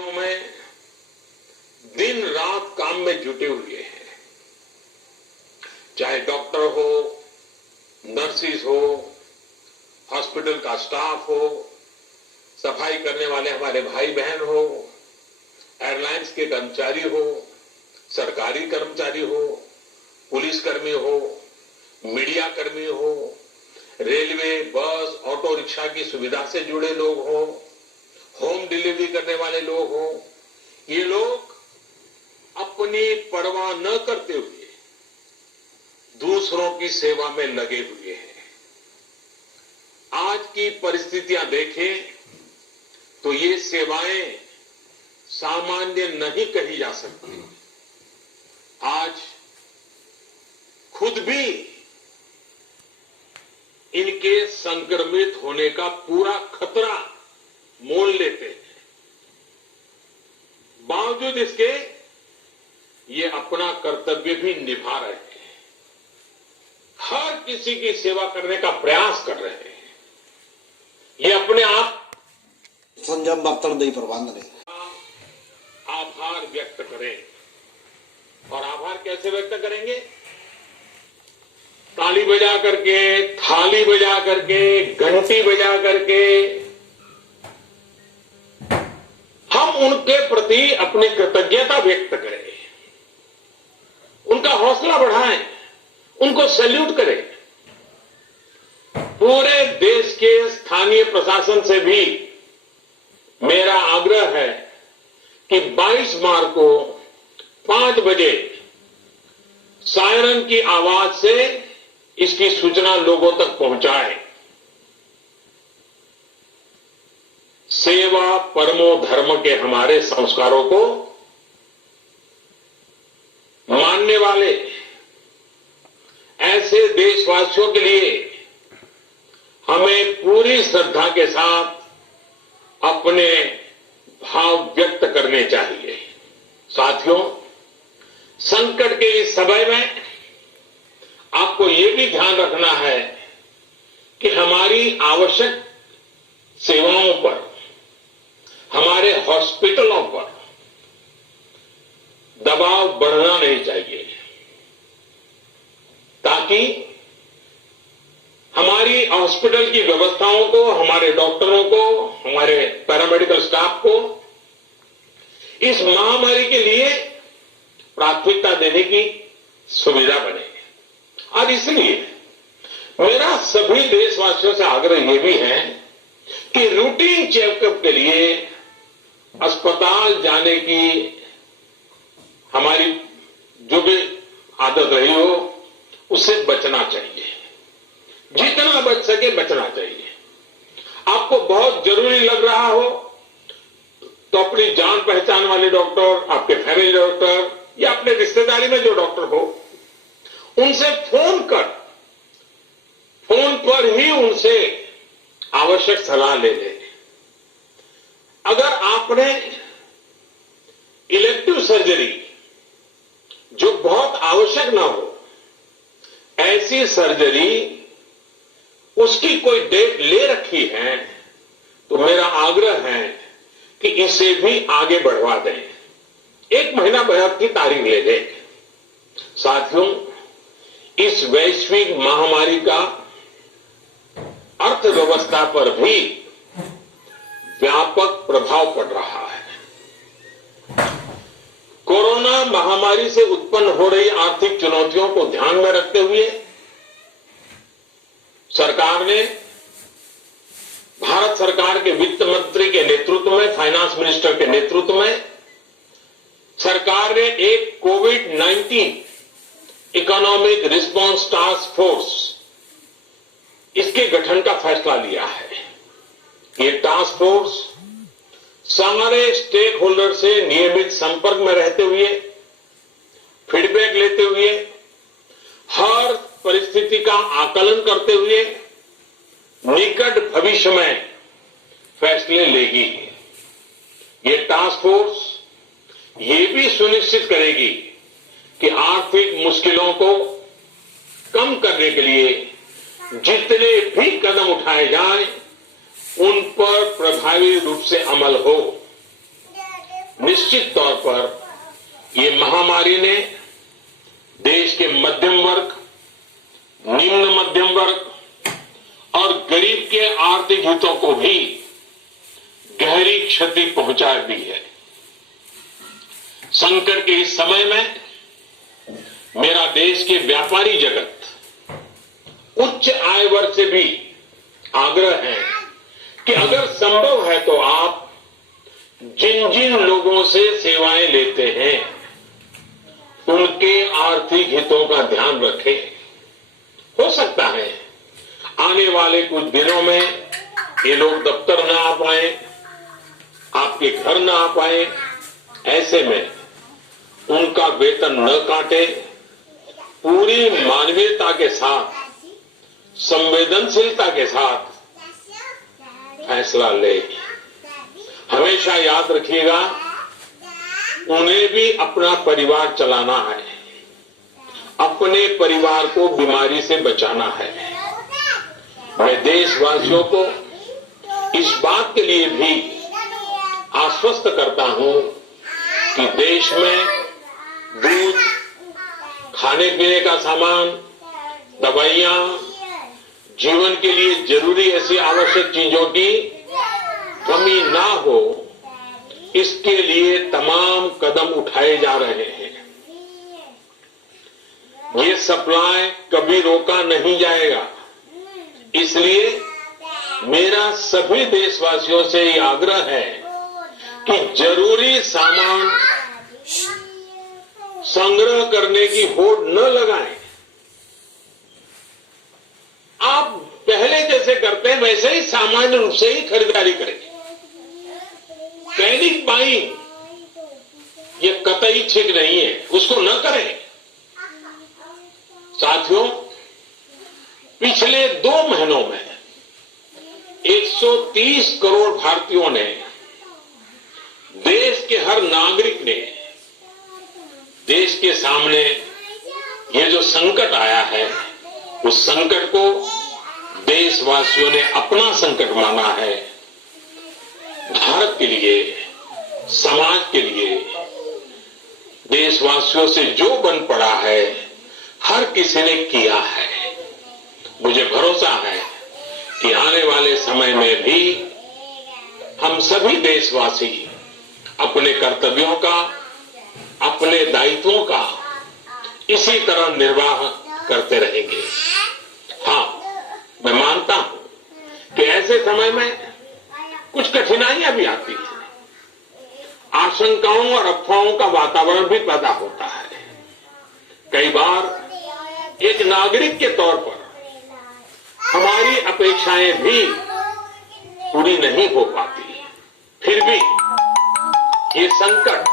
में दिन रात काम में जुटे हुए हैं, चाहे डॉक्टर हो, नर्सिस हो, हॉस्पिटल का स्टाफ हो, सफाई करने वाले हमारे भाई बहन हो, एयरलाइंस के कर्मचारी हो, सरकारी कर्मचारी हो, पुलिसकर्मी हो, मीडिया कर्मी हो, रेलवे, बस, ऑटो रिक्शा की सुविधा से जुड़े लोग हो, होम डिलीवरी करने वाले लोग हो, ये लोग अपनी परवाह न करते हुए दूसरों की सेवा में लगे हुए हैं। आज की परिस्थितियां देखें तो ये सेवाएं सामान्य नहीं कही जा सकती। आज खुद भी इनके संक्रमित होने का पूरा खतरा मोल लेते हैं, बावजूद इसके ये अपना कर्तव्य भी निभा रहे हैं, हर किसी की सेवा करने का प्रयास कर रहे हैं। ये अपने आप संजम बर्तन दही प्रबंध ने आभार व्यक्त करें। और आभार कैसे व्यक्त करेंगे? ताली बजा करके, थाली बजा करके, घंटी बजा करके हम उनके प्रति अपनी कृतज्ञता व्यक्त करें, उनका हौसला बढ़ाएं, उनको सैल्यूट करें। पूरे देश के स्थानीय प्रशासन से भी मेरा आग्रह है कि 22 मार्च को 5 बजे सायरन की आवाज से इसकी सूचना लोगों तक पहुंचाएं। सेवा परमो धर्म के हमारे संस्कारों को मानने वाले ऐसे देशवासियों के लिए हमें पूरी श्रद्धा के साथ अपने भाव व्यक्त करने चाहिए। साथियों, संकट के इस समय में आपको ये भी ध्यान रखना है कि हमारी आवश्यक सेवाओं पर, हमारे हॉस्पिटलों पर दबाव बढ़ना नहीं चाहिए, ताकि हमारी हॉस्पिटल की व्यवस्थाओं को, हमारे डॉक्टरों को, हमारे पैरामेडिकल स्टाफ को इस महामारी के लिए प्राथमिकता देने की सुविधा बने। और इसलिए मेरा सभी देशवासियों से आग्रह यह भी है कि रूटीन चेकअप के लिए अस्पताल जाने की हमारी जो भी आदत रही हो उससे बचना चाहिए, जितना बच सके बचना चाहिए। आपको बहुत जरूरी लग रहा हो तो अपनी जान पहचान वाले डॉक्टर, आपके फैमिली डॉक्टर या अपने रिश्तेदारी में जो डॉक्टर हो उनसे फोन पर ही उनसे आवश्यक सलाह ले लें। अगर आपने इलेक्टिव सर्जरी जो बहुत आवश्यक ना हो, ऐसी सर्जरी उसकी कोई डेट ले रखी है तो मेरा आग्रह है कि इसे भी आगे बढ़वा दें, 1 महीना बाद की तारीख ले लें। साथियों, इस वैश्विक महामारी का अर्थव्यवस्था पर भी व्यापक प्रभाव पड़ रहा है। कोरोना महामारी से उत्पन्न हो रही आर्थिक चुनौतियों को ध्यान में रखते हुए सरकार ने, भारत सरकार के वित्त मंत्री के नेतृत्व में, फाइनेंस मिनिस्टर के नेतृत्व में सरकार ने एक कोविड-19 इकोनॉमिक रिस्पांस टास्क फोर्स, इसके गठन का फैसला लिया है। ये टास्क फोर्स सारे स्टेक होल्डर से नियमित संपर्क में रहते हुए, फीडबैक लेते हुए, हर परिस्थिति का आकलन करते हुए निकट भविष्य में फैसले लेगी। ये टास्क फोर्स ये भी सुनिश्चित करेगी कि आर्थिक मुश्किलों को कम करने के लिए जितने भी कदम उठाए जाएं, उन पर प्रभावी रूप से अमल हो। निश्चित तौर पर ये महामारी ने देश के मध्यम वर्ग, निम्न मध्यम वर्ग और गरीब के आर्थिक हितों को भी गहरी क्षति पहुंचा दी है। संकट के इस समय में मेरा देश के व्यापारी जगत, उच्च आय वर्ग से भी आग्रह है कि अगर संभव है तो आप जिन जिन लोगों से सेवाएं लेते हैं उनके आर्थिक हितों का ध्यान रखें। हो सकता है आने वाले कुछ दिनों में ये लोग दफ्तर न आ पाए, आपके घर न आ पाए, ऐसे में उनका वेतन न काटे, पूरी मानवीयता के साथ, संवेदनशीलता के साथ फैसला ले। हमेशा याद रखिएगा, उन्हें भी अपना परिवार चलाना है, अपने परिवार को बीमारी से बचाना है। मैं देशवासियों को इस बात के लिए भी आश्वस्त करता हूं कि देश में दूध, खाने पीने का सामान, दवाइयां, जीवन के लिए जरूरी ऐसी आवश्यक चीजों की कमी ना हो, इसके लिए तमाम कदम उठाए जा रहे हैं। ये सप्लाई कभी रोका नहीं जाएगा। इसलिए मेरा सभी देशवासियों से ये आग्रह है कि जरूरी सामान संग्रह करने की होड़ न लगाएं। आप पहले जैसे करते हैं वैसे ही सामान्य रूप से ही खरीदारी करें। पैनिक बाइंग ये कतई ठीक नहीं है, उसको न करें। साथियों, पिछले 2 महीनों में 130 करोड़ भारतीयों ने, देश के हर नागरिक ने देश के सामने ये जो संकट आया है, उस संकट को देशवासियों ने अपना संकट माना है। भारत के लिए, समाज के लिए, देशवासियों से जो बन पड़ा है, हर किसी ने किया है। मुझे भरोसा है कि आने वाले समय में भी हम सभी देशवासी अपने कर्तव्यों का, अपने दायित्वों का इसी तरह निर्वाह करते रहेंगे। हाँ, मैं मानता हूं कि ऐसे समय में कुछ कठिनाइयां भी आती हैं, आशंकाओं और अफवाहों का वातावरण भी पैदा होता है। कई बार एक नागरिक के तौर पर हमारी अपेक्षाएं भी पूरी नहीं हो पाती। फिर भी ये संकट